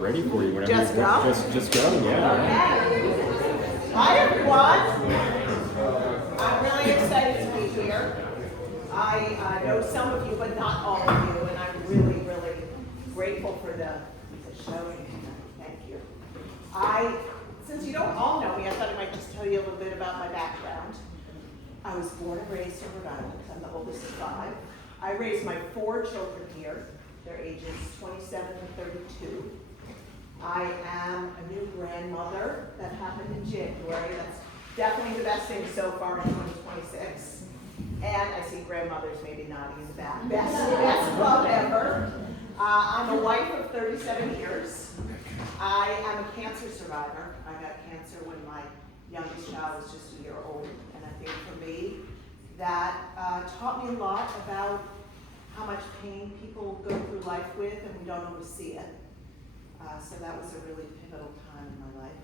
ready for you. Whenever Just you go? Just go, yeah. Okay. Hi, everyone. I'm really excited to be here. I know some of you, but not all of you, and I'm really, really grateful for the showing. Thank you. Since you don't all know me, I thought I might just tell you a little bit about my background. I was born and raised in Rhode Island. I'm the oldest of 5. I raised my 4 children here. Their ages 27 and 32. I am a new grandmother. That happened in January. That's definitely the best thing so far in 2026. And I see grandmothers maybe nodding in the back. Best club ever. I'm a wife of 37 years. I am a cancer survivor. I got cancer when my youngest child was just a year old. And I think for me, that taught me a lot about how much pain people go through life with, and we don't always see it. So that was a really pivotal time in my life.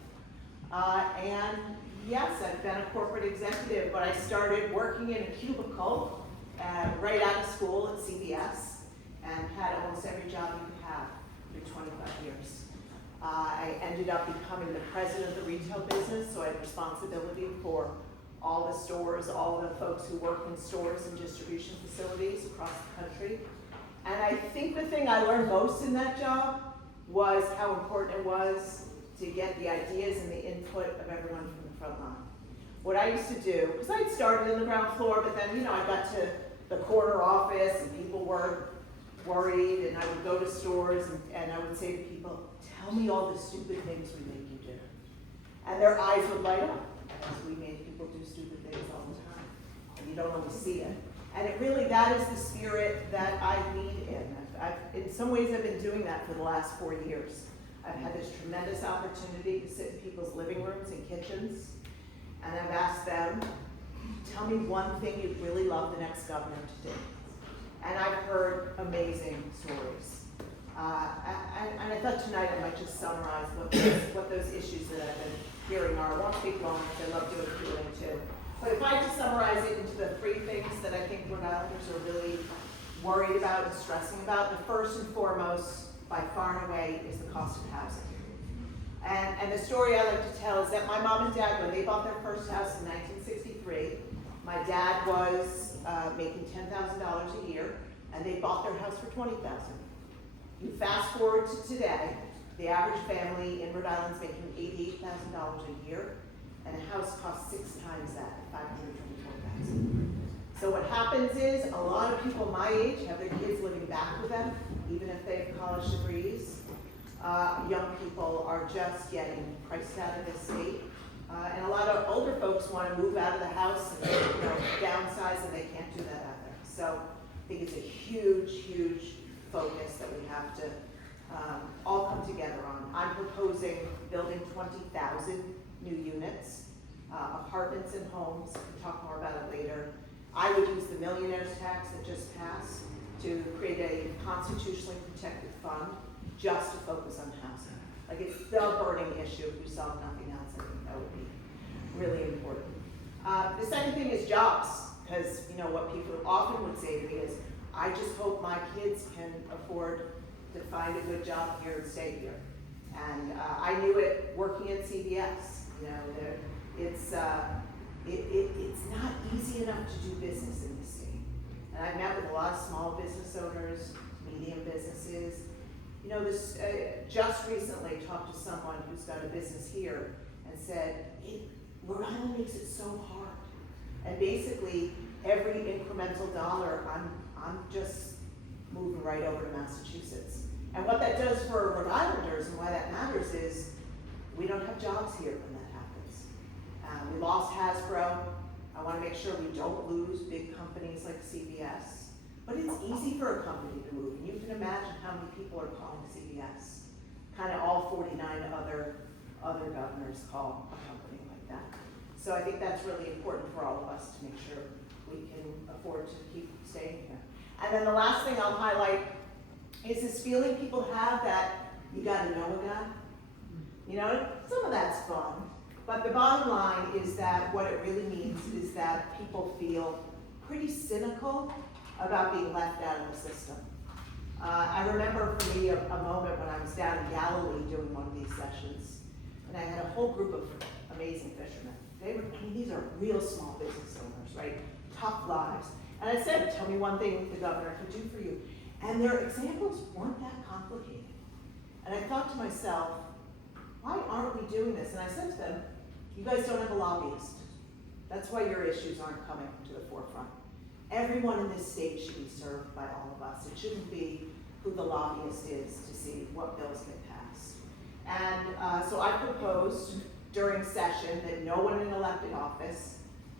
And yes, I've been a corporate executive, but I started working in a cubicle right out of school at CBS and had almost every job you could have for 25 years. I ended up becoming the president of the retail business, so I had responsibility for all the stores, all the folks who work in stores and distribution facilities across the country. And I think the thing I learned most in that job was how important it was to get the ideas and the input of everyone from the front line. What I used to do, because I'd started in the ground floor, but then, I got to the corner office and people were worried, and I would go to stores and I would say to people, tell me all the stupid things we make you do. And their eyes would light up, because we made people do stupid things all the time. And you don't always see it. And that is the spirit that I lead in. In some ways, I've been doing that for the last 4 years. I've had this tremendous opportunity to sit in people's living rooms and kitchens, and I've asked them, tell me one thing you'd really love the next governor to do. And I've heard amazing stories. And I thought tonight I might just summarize what those issues that I've been hearing are. I won't speak long because I love doing Q&A too. But if I just summarize it into the 3 things that I think Rhode Islanders are really worried about and stressing about, the first and foremost, by far and away, is the cost of housing. And the story I like to tell is that my mom and dad, when they bought their first house in 1963, my dad was making $10,000 a year, and they bought their house for $20,000. You fast forward to today, the average family in Rhode Island is making $88,000 a year, and a house costs 6 times that, $524,000. So what happens is a lot of people my age have their kids living back with them, even if they have college degrees. Young people are just getting priced out of the state. And a lot of older folks want to move out of the house and downsize, and they can't do that either. So I think it's a huge, huge focus that we have to all come together on. I'm proposing building 20,000 new units, apartments and homes. We'll talk more about it later. I would use the millionaires tax that just passed to create a constitutionally protected fund just to focus on housing. Like, it's the burning issue. If we solve nothing else, I think that would be really important. The second thing is jobs, because what people often would say to me is, I just hope my kids can afford to find a good job here and stay here. And I knew it working at CBS. It's not easy enough to do business in this state. And I've met with a lot of small business owners, medium businesses. Just recently talked to someone who's got a business here and said, Rhode Island makes it so hard. And basically, every incremental dollar, I'm just moving right over to Massachusetts. And what that does for Rhode Islanders and why that matters is we don't have jobs here when that happens. We lost Hasbro. I want to make sure we don't lose big companies like CBS. But it's easy for a company to move, and you can imagine how many people are calling CBS. Kind of all 49 other governors call a company like that. So I think that's really important for all of us to make sure we can afford to keep staying here. And then the last thing I'll highlight is this feeling people have that you gotta know a guy. Some of that's fun, but the bottom line is that what it really means is that people feel pretty cynical about being left out of the system. I remember for me a moment when I was down in Galilee these sessions, and I had a whole group of amazing fishermen. These are real small business owners, right? Tough lives. And I said, tell me one thing the governor could do for you. And their examples weren't that complicated. And I thought to myself, why aren't we doing this? And I said to them, you guys don't have a lobbyist. That's why your issues aren't coming to the forefront. Everyone in this state should be served by all of us. It shouldn't be who the lobbyist is to see what bills get passed. And so I proposed during session that no one in elected office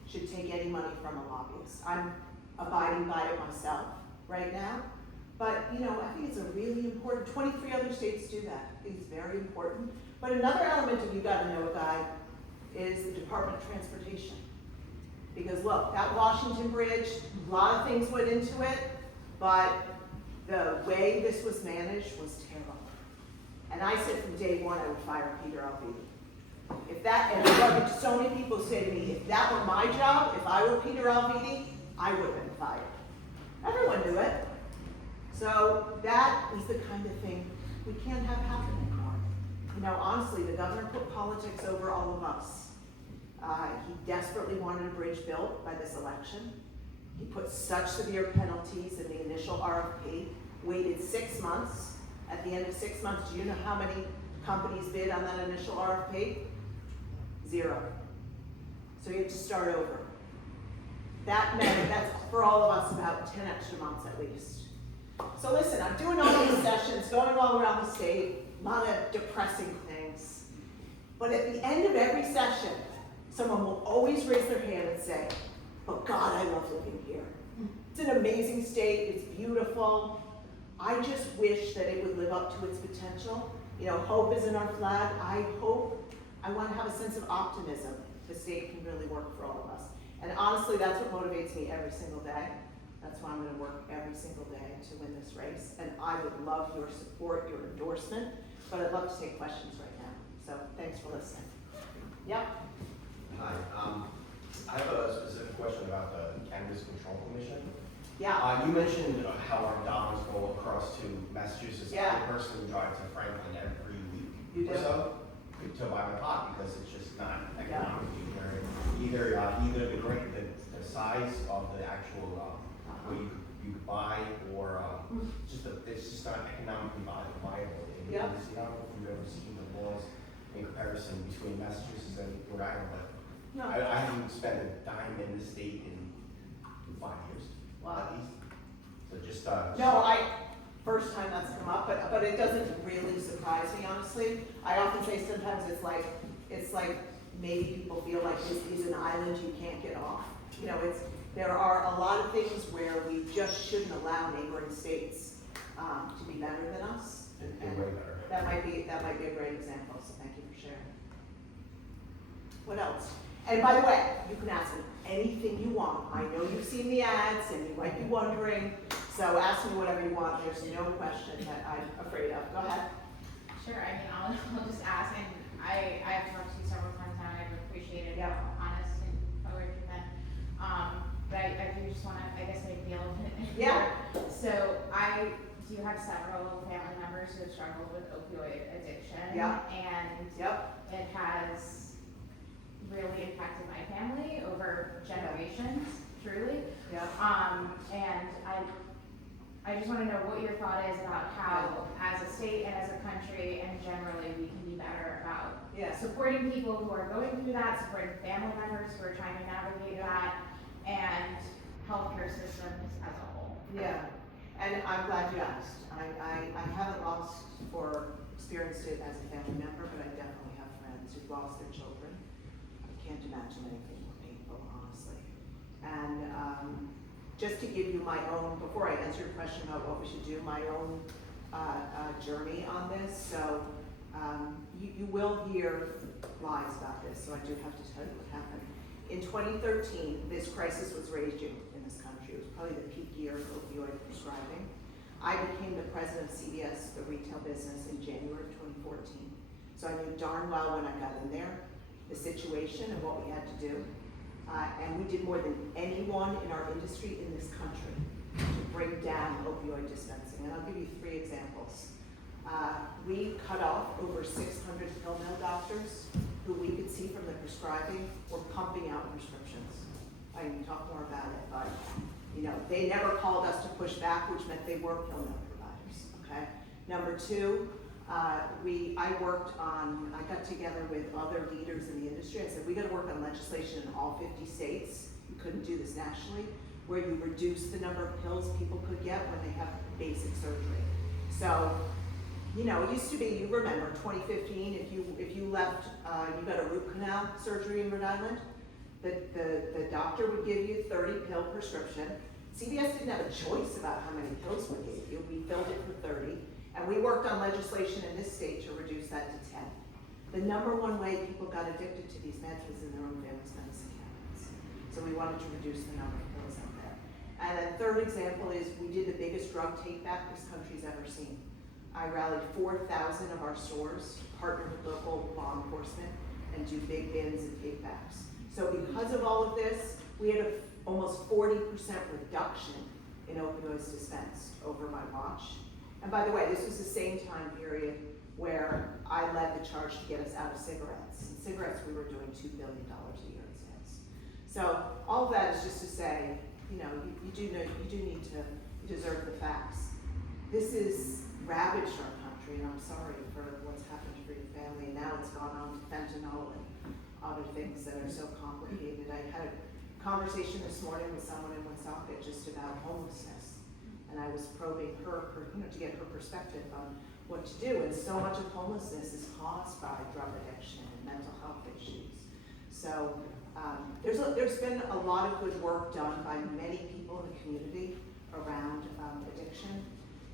should take any money from a lobbyist. I'm abiding by it myself right now, but I think it's a really important, 23 other states do that. I think it's very important. But another element of you gotta know a guy is the Department of Transportation. Because look, that Washington Bridge, a lot of things went into it, but the way this was managed was terrible. And I said from day one I would fire Peter Alviti. And so many people say to me, if that were my job, if I were Peter Alviti, I would have been fired. Everyone knew it. So that is the kind of thing we can't have happen anymore. Honestly, the governor put politics over all of us. He desperately wanted a bridge built by this election. He put such severe penalties in the initial RFP, waited 6 months. At the end of 6 months, do you know how many companies bid on that initial RFP? 0. So you have to start over. That meant, that's for all of us about 10 extra months at least. So listen, I'm doing all these sessions, going all around the state, a lot of depressing things. But at the end of every session, someone will always raise their hand and say, but God, I love living here. It's an amazing state, it's beautiful. I just wish that it would live up to its potential. Hope is in our flag. I want to have a sense of optimism. The state can really work for all of us. And honestly, that's what motivates me every single day. That's why I'm going to work every single day to win this race. And I would love your support, your endorsement, but I'd love to take questions right now. So thanks for listening. Yep. Hi. I have a specific question about the Cannabis Control Commission. Yeah. You mentioned how our dollars go across to Massachusetts. Yeah. I personally drive to Franklin every week You or do? so to buy my pot because it's just not economically either the size of the actual what you could buy or it's just not economically viable. And Yeah. I don't know if you've ever seen the laws in comparison between Massachusetts and Rhode Island, but No. I haven't spent a dime in the state in 5 years. Wow. At least. So just No, first time that's come up, but it doesn't really surprise me, honestly. I often say sometimes it's like maybe people feel like this is an island you can't get off. There are a lot of things where we just shouldn't allow neighboring states to be better than us. they're way better. That might be a great example, so thank you for sharing. What else? And by the way, you can ask me anything you want. I know you've seen the ads and you might be wondering, so ask me whatever you want. There's no question that I'm afraid of. Go ahead. Sure, I'll just ask, and I've talked to you several times now, and I've appreciated how honest and forward you've been. But I do just want to, I guess, make the elephant in the Yeah. room. So I do have several family members who have struggled with opioid addiction. Yeah. And it has really impacted my family over generations, truly. Yeah. And I just want to know what your thought is about how, as a state and as a country and generally, we can be better about supporting people who are going through that, supporting family members who are trying to navigate that, and healthcare systems as a whole. Yeah, and I'm glad you asked. I haven't lost or experienced it as a family member, but I definitely have friends who've lost their children. I can't imagine anything more painful, honestly. And just to give you my own, before I answer your question about what we should do, my own journey on this. So you will hear lies about this, so I do have to tell you what happened. In 2013, this crisis was raging in this country. It was probably the peak year of opioid prescribing. I became the president of CVS, the retail business, in January of 2014. So I knew darn well when I got in there, the situation and what we had to do. And we did more than anyone in our industry in this country to bring down opioid dispensing. And I'll give you 3 examples. We cut off over 600 pill mill doctors who we could see from the prescribing were pumping out prescriptions. I can talk more about it, but they never called us to push back, which meant they were pill mill providers. Okay. Number two, I got together with other leaders in the industry. I said, we got to work on legislation in all 50 states. We couldn't do this nationally, where you reduce the number of pills people could get when they have basic surgery. So, it used to be, you remember, 2015, if you left, you got a root canal surgery in Rhode Island, the doctor would give you 30 pill prescription. CVS didn't have a choice about how many pills we gave you. We filled it for 30, and we worked on legislation in this state to reduce that to 10. The number one way people got addicted to these meds was in their own family's medicine cabinets. So we wanted to reduce the number of pills out there. And a third example is we did the biggest drug take back this country's ever seen. I rallied 4,000 of our stores to partner with local law enforcement and do big bins and take backs. So because of all of this, we had almost 40% reduction in opioids dispensed over my watch. And by the way, this was the same time period where I led the charge to get us out of cigarettes. In cigarettes, we were doing $2 billion a year in sales. So all of that is just to say, you deserve the facts. This is ravaged our country, and I'm sorry for what's happened for your family. Now it's gone on to fentanyl and other things that are so complicated. I had a conversation this morning with someone in Woonsocket just about homelessness, and I was probing her, to get her perspective on what to do. And so much of homelessness is caused by drug addiction and mental health issues. So there's been a lot of good work done by many people in the community around addiction.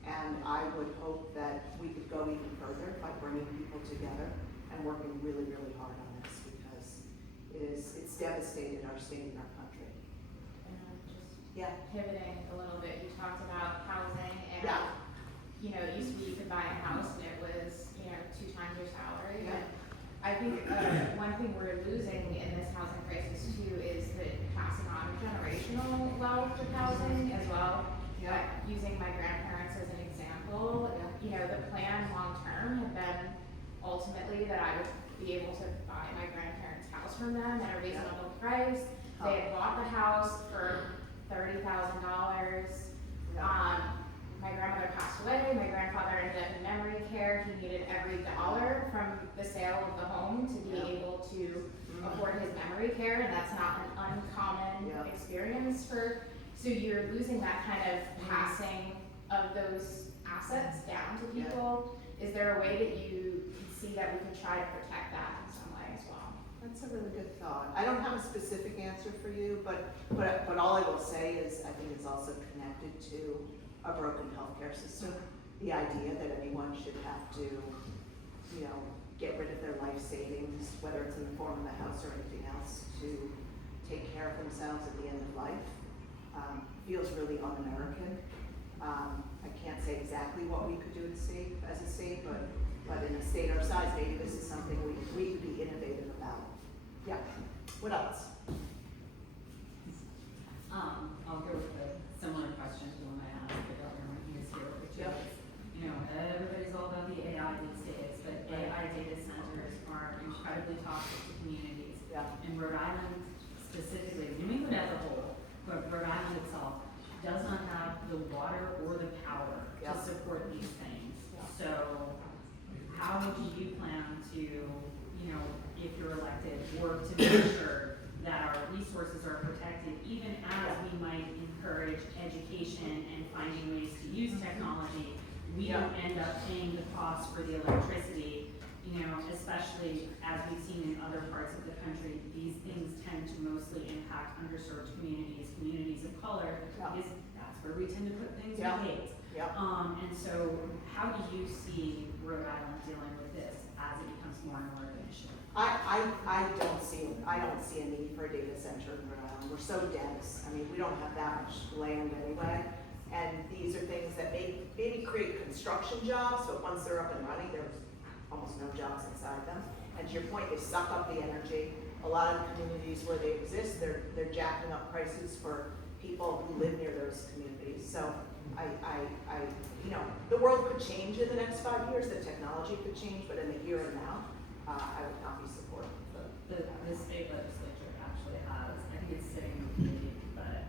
And I would hope that we could go even further by bringing people together and working really, really hard on this, because it's devastated our state and our country. And pivoting a little bit, you talked about housing and it used to be you could buy a house and it was 2 times your salary. Yeah. And I think one thing we're losing in this housing crisis too is the passing on of generational wealth with housing as well. Using my grandparents as an example, the plan long term had been ultimately that I would be able to buy my grandparents' house from them at a reasonable price. They had bought the house for $30,000. My grandmother passed away. My grandfather ended up in memory care. He needed every dollar from the sale of the home to be able to afford his memory care, and that's not an uncommon experience for. So you're losing that kind of passing of those assets down to people. Is there a way that you can see that we can try to protect that in some way as well? That's a really good thought. I don't have a specific answer for you, but all I will say is I think it's also connected to a broken healthcare system. The idea that anyone should have to, get rid of their life savings, whether it's in the form of a house or anything else, to take care of themselves at the end of life. Feels really un-American. I can't say exactly what we could do as a state, but in a state our size, maybe this is something we could be innovative about. Yeah. What else? I'll go with a similar question to the one I asked the governor when he was here, which is, everybody's all about the AI these days, but AI data centers are incredibly toxic to communities. In Rhode Island specifically, New England as a whole, but Rhode Island itself does not have the water or the power to support these things. So how do you plan to, if you're elected, work to make sure that our resources are protected, even as we might encourage education and finding ways to use technology, we don't end up paying the cost for the electricity, especially as we've seen in other parts of the country. These things tend to mostly impact underserved communities of color, because that's where we tend to put things we hate. And so how do you see Rhode Island dealing with this as it becomes more and more of an issue? I don't see a need for a data center in Rhode Island. We're so dense. I mean, we don't have that much land anyway. And these are things that maybe create construction jobs, but once they're up and running, there's almost no jobs inside them. And to your point, they suck up the energy. A lot of communities where they exist, they're jacking up prices for people who live near those communities. So you know, the world could change in the next 5 years, the technology could change, but in the here and now, I would not be supportive of The state legislature actually has, I think it's sitting in committee, but,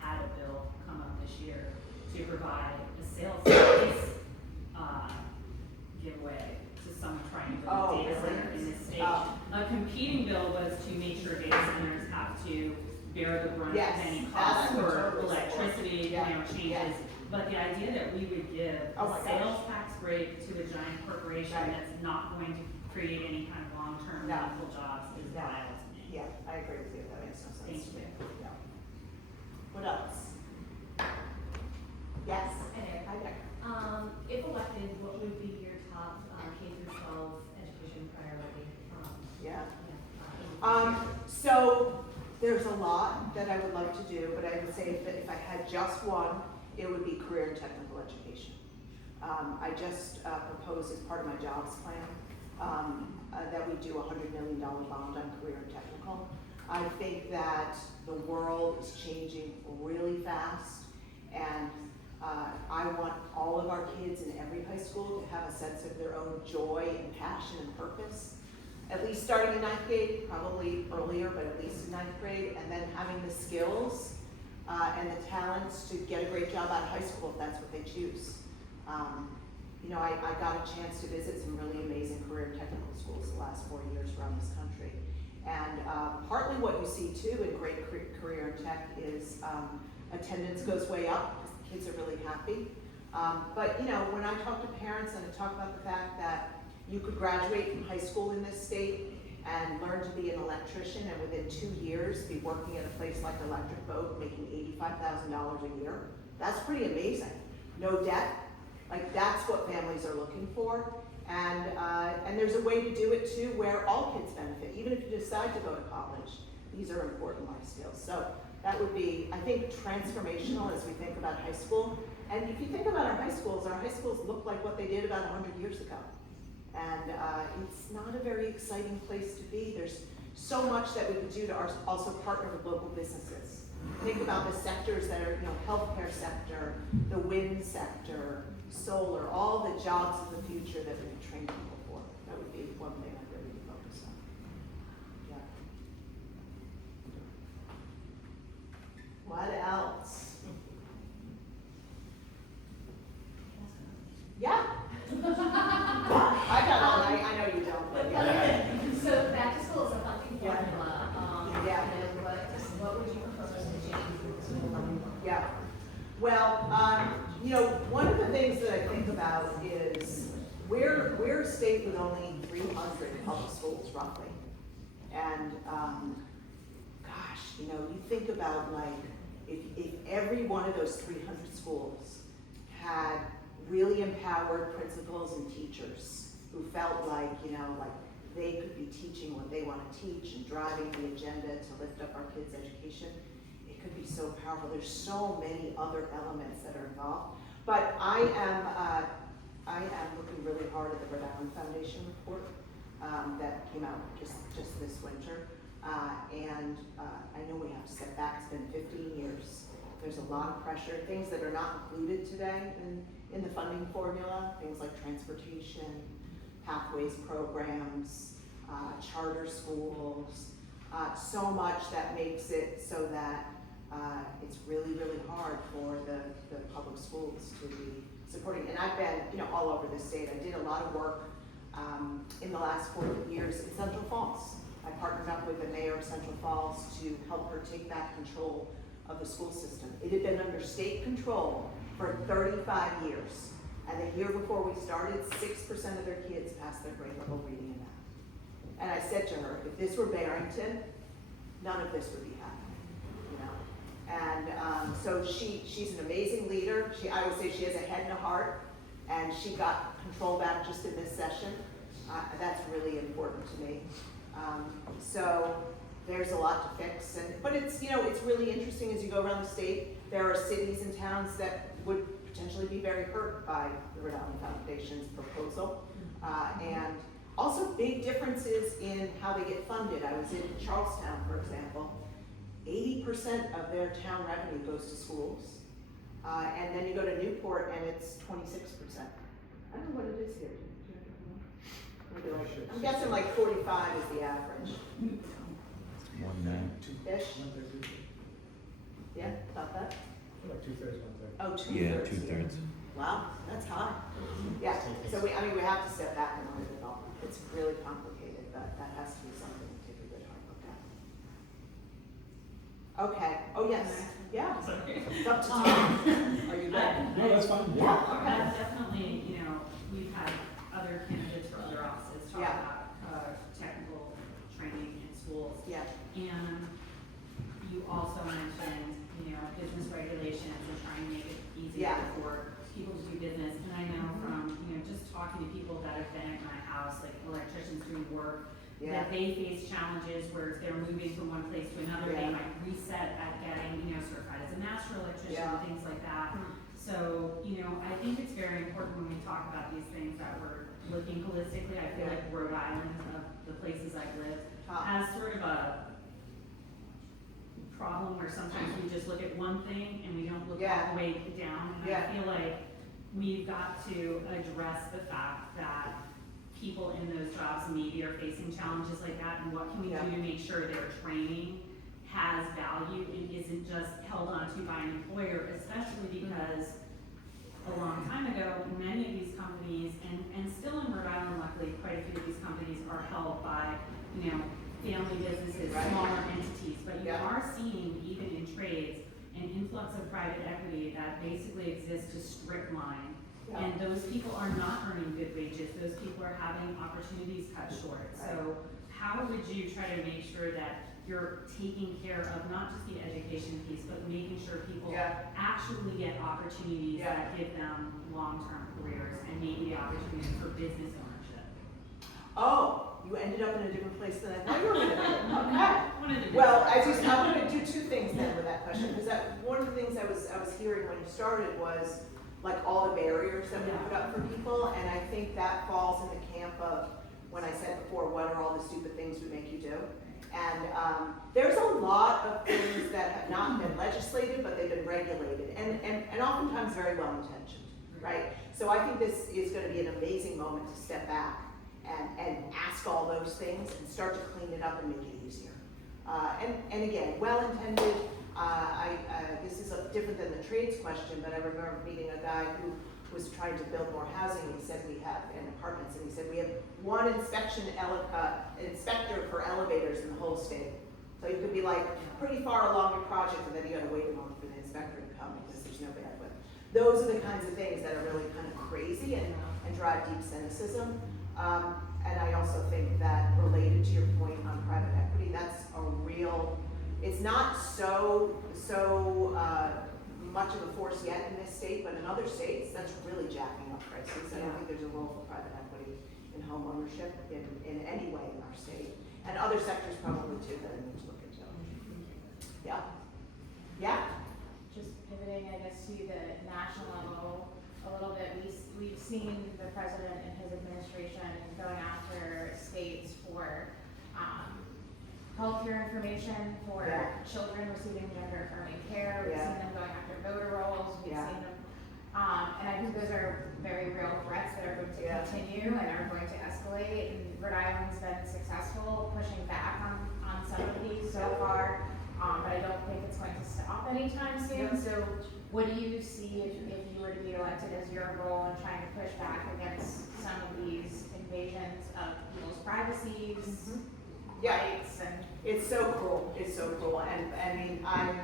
had a bill come up this year to provide a sales tax, giveaway to someone trying to build a data center in this state. A competing bill was to make sure data centers have to bear the brunt of Yes, any that costs I would for totally support. electricity, you Yeah, know, changes. But the idea that we would give Oh my a gosh. sales tax break to a giant corporation Right. that's not going to create any kind of long-term No. meaningful jobs is No. wild to me. Yeah, I agree with you, that makes no sense. Thank to you. me. Yeah. What else? Yes? Hi there. Hi there. If elected, what would be your top K through 12 education priority? Yeah. Yeah. So there's a lot that I would love to do, but I would say if I had just one, it would be career and technical education. I just proposed as part of my jobs plan that we do a $100 million bond on career and technical. I think that the world is changing really fast, and I want all of our kids in every high school to have a sense of their own joy and passion and purpose. At least starting in 9th grade, probably earlier, but at least in 9th grade, and then having the skills and the talents to get a great job out of high school if that's what they choose. You know, I got a chance to visit some really amazing career and technical schools the last 4 years around this country. And partly what you see too in great career and tech is attendance goes way up because the kids are really happy. But you know, when I talk to parents and I talk about the fact that you could graduate from high school in this state and learn to be an electrician and within 2 years be working at a place like Electric Boat making $85,000 a year, that's pretty amazing. No debt, like that's what families are looking for. And there's a way to do it too where all kids benefit, even if you decide to go to college. These are important life skills. So that would be, I think, transformational as we think about high school. And if you think about our high schools look like what they did about 100 years ago. And it's not a very exciting place to be. There's so much that we could do to also partner with local businesses. Think about the sectors that are, you know, healthcare sector, the wind sector, solar, all the jobs of the future that we can train people for. That would be one thing I'd really focus on. Yeah. What else? Yeah. I got one. I know you don't, but yeah. So back to school is a funding Yeah. formula. Yeah. And what would you propose to change with the school funding formula? Yeah. Well, you know, one of the things that I think about is we're a state with only 300 public schools roughly. And gosh, you know, you think about like if every one of those 300 schools had really empowered principals and teachers who felt like, you know, like they could be teaching what they want to teach and driving the agenda to lift up our kids' education, it could be so powerful. There's so many other elements that are involved. But I am looking really hard at the Rhode Island Foundation report that came out just this winter. And I know we have to step back. It's been 15 years. There's a lot of pressure, things that are not included today in the funding formula, things like transportation, pathways programs, charter schools, so much that makes it so that it's really, really hard for the public schools to be supporting. And I've been, you know, all over the state. I did a lot of work in the last 4 years in Central Falls. I partnered up with the mayor of Central Falls to help her take back control of the school system. It had been under state control for 35 years. And the year before we started, 6% of their kids passed their grade level reading and math. And I said to her, if this were Barrington, none of this would be happening, you know? And so she's an amazing leader. I would say she has a head and a heart, and she got control back just in this session. That's really important to me. So there's a lot to fix, but it's, you know, it's really interesting as you go around the state. There are cities and towns that would potentially be very hurt by the Rhode Island Foundation's proposal, and also big differences in how they get funded. I was in Charlestown, for example. 80% of their town revenue goes to schools. And then you go to Newport and it's 26%. I don't know what it is here. Maybe like, I'm guessing like 45 is the average. 1/9. Ish. Yeah, about that? Like 2/3, 1/3. Oh, 2/3. Yeah, 2/3. Wow, that's high. Yeah, so we have to step back and look at it all. It's really complicated, but that has to be something to take a good hard look at. Okay, oh yes, yeah. Sorry. It's up to you. Are you ready? No, that's fine. Yeah, Definitely, you know, we've had other candidates for other offices talk Yeah. about technical training in schools. Yeah, And you also mentioned, you know, business regulations and trying to make it easier Yeah. for people to do business. And I know from, you know, just talking to people that have been at my house, like electricians doing work, yeah, that they face challenges where if they're moving from one place to another, Yeah. they might reset at getting, you know, certified as a master electrician, Yeah. things like that. Hmm. So, you know, I think it's very important when we talk about these things that we're looking holistically. I feel Yeah. like Rhode Island, of the places I've lived, Top. has sort of a problem where sometimes we just look at one thing and we don't look Yeah. all the way down. And Yeah. I feel like we've got to address the fact that people in those jobs maybe are facing challenges like that, and what can we Yeah. do to make sure their training has value and isn't just held onto by an employer, especially because a long time ago, many of these companies, and still in Rhode Island, luckily, quite a few of these companies are held by, you know, family businesses, Right. smaller entities, but you Yeah. are seeing, even in trades, an influx of private equity that basically exists to strip mine. Yeah. And those people are not earning good wages, those people are having opportunities cut short. So how would you try to make sure that you're taking care of not just the education piece, but making sure people Yeah. actually get opportunities Yeah. that give them long-term careers and maybe the opportunity for business ownership? Oh, you ended up in a different place than I thought you were gonna be. Okay. One of the Well, big- I'm gonna do two things then with that question, because one of the things I was hearing when you started was like all the barriers that we Yeah. put up for people, and I think that falls in the camp of when I said before, what are all the stupid things we make you do? And there's a lot of things that have not been legislated, but they've been regulated, and oftentimes very well intentioned, right? So I think this is gonna be an amazing moment to step back and ask all those things and start to clean it up and make it easier. And again, well-intended, this is different than the trades question, but I remember meeting a guy who was trying to build more housing, and he said we have, in apartments, and he said we have one inspector for elevators in the whole state. So you could be like pretty far along your project, and then you gotta wait a month for the inspector to come because there's no bandwidth. Those are the kinds of things that are really kind of crazy and drive deep cynicism. And I also think that related to your point on private equity, that's a real, it's not so much of a force yet in this state, but in other states, that's really jacking up prices. I don't think there's a role for private equity in home ownership in any way in our state. And other sectors probably too that I need to look into. Yeah? Yeah? Just pivoting, I guess, to the national level a little bit, we've seen the president and his administration going after states for healthcare information for Yeah. children receiving gender affirming care. We've Yeah. seen them going after voter rolls. We've Yeah. seen them, and I think those are very real threats that are going to Yeah. continue and are going to escalate. And Rhode Island's been successful pushing back on some of these so far, but I don't think it's going to stop anytime soon. So what do you see if you were to be elected as your role in trying to push back against some of these invasions of people's privacies, Yeah. rights, and It's so cruel. It's so cruel. And I mean, I'm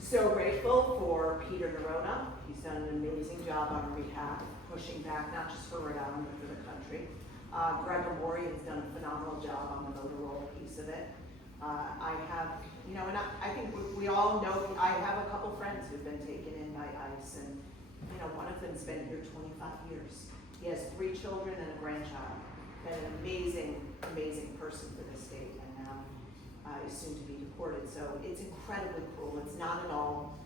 so grateful for Peter Nerona. He's done an amazing job on our behalf, pushing back not just for Rhode Island, but for the country. Greg Amori has done a phenomenal job on the voter roll piece of it. I have, you know, and I think we all know, I have a couple friends who've been taken in by ICE, and, you know, one of them's been here 25 years. He has 3 children and a grandchild. Been an amazing, amazing person for the state, and now is soon to be deported. So it's incredibly cruel. It's not at all,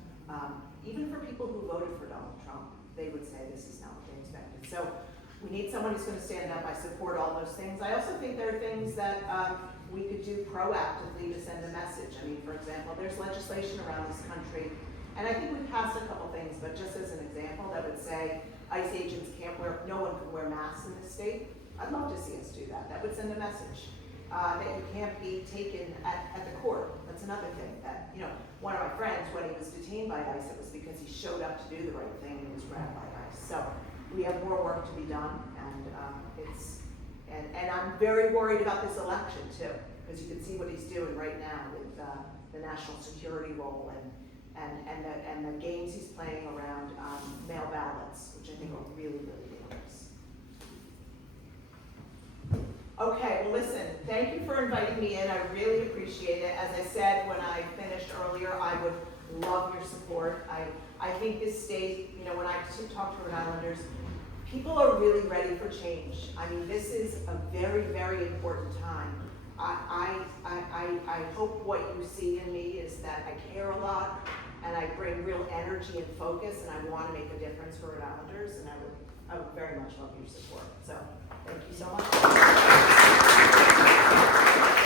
even for people who voted for Donald Trump, they would say this is not what they expected. So we need someone who's going to stand up. I support all those things. I also think there are things that we could do proactively to send a message. I mean, for example, there's legislation around this country And I think we passed a couple things, but just as an example, that would say ICE agents can't wear, no one can wear masks in this state. I'd love to see us do that. That would send a message. That you can't be taken at the court. That's another thing that, you know, one of my friends, when he was detained by ICE, it was because he showed up to do the right thing and was grabbed by ICE. So we have more work to be done, and I'm very worried about this election too, because you can see what he's doing right now with the national security role and the games he's playing around mail ballots, which I think are really, really dangerous. Okay, well listen, thank you for inviting me in. I really appreciate it. As I said when I finished earlier, I would love your support. I think this state, you know, when I talk to Rhode Islanders, people are really ready for change. I mean, this is a very, very important time. I hope what you see in me is that I care a lot and I bring real energy and focus, and I want to make a difference for Rhode Islanders, and I would very much love your support. So thank you so much.